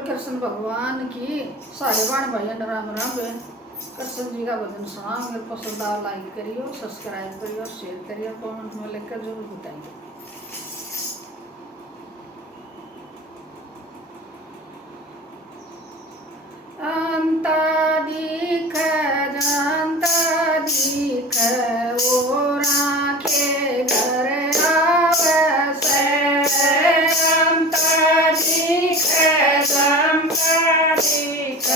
बोल कृष्ण भगवान की। सारे बाण भाई राम राम बे। कृष्ण जी का भजन सुना। मेरे पसंद आओ लाइक करियो, सब्सक्राइब करियो, शेयर करियो, कमेंट में लिखकर जरूर बताइए। अंता दिख जानता दिख ओ राखे घर आवसे। अंता दिख जानता दिख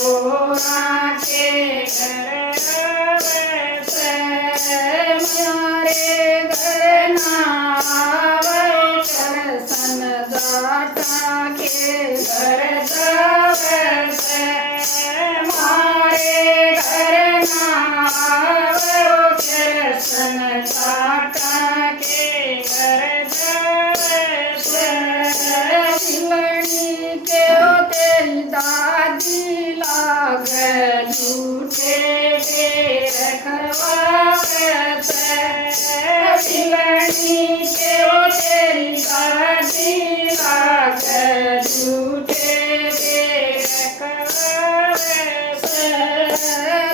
ओ राखे घर आवसे। मारे घर ना आवे करसन जाटा के घर जावसे। मारे घर ना आवे करसन जाटा के घर जावसे। मिलनी के ओ तेरी दादी लागे झूठे बेर खवावसे। मिलनी के ओ तेरी दादी लागे झूठे बेर खवावसे।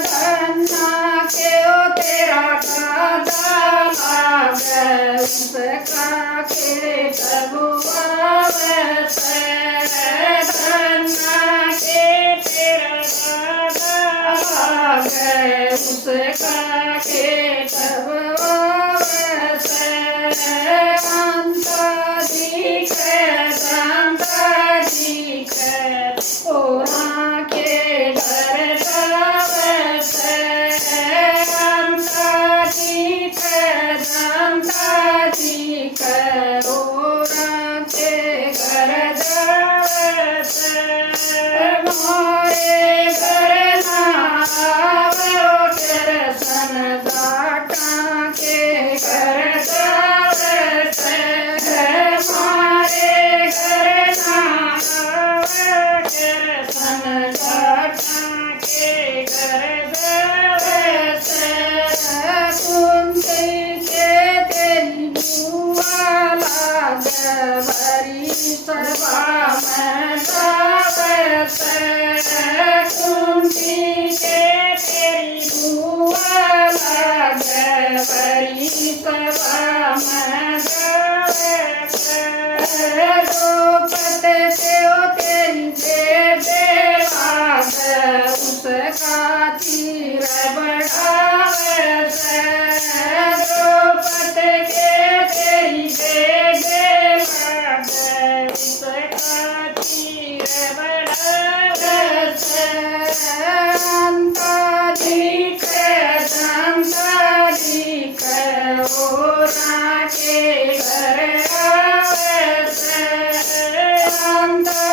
धन्ना के ओ तेरा दादा लागे उसका के तबुआवसे। धन्ना के तेरा दादा लागे उसका के तबुआवसे। अंता दिख जानता दिख ओ राखे घर जावसे। अंता दिख जानता दिख ओ राखे घर जावसे। मारे घर ना आवे करसन जाटा के घर जावसे। मारे घर ना आवे करसन जाटा के घर जावसे। कुंती के तेरी बुआ लागे भरी सभा में जावसे। कुंती के तेरी बुआ लागे भरी सभा में जावसे। द्रौपद के ओ तेरी बेबे लागे उसका तीर बढ़ावसे। द्रौपद के तेरी बेबे लागे उसका तीर बढ़ावसे। अंता दिख जानता दिख ओ राखे घर आवसे। अंता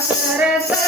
सरस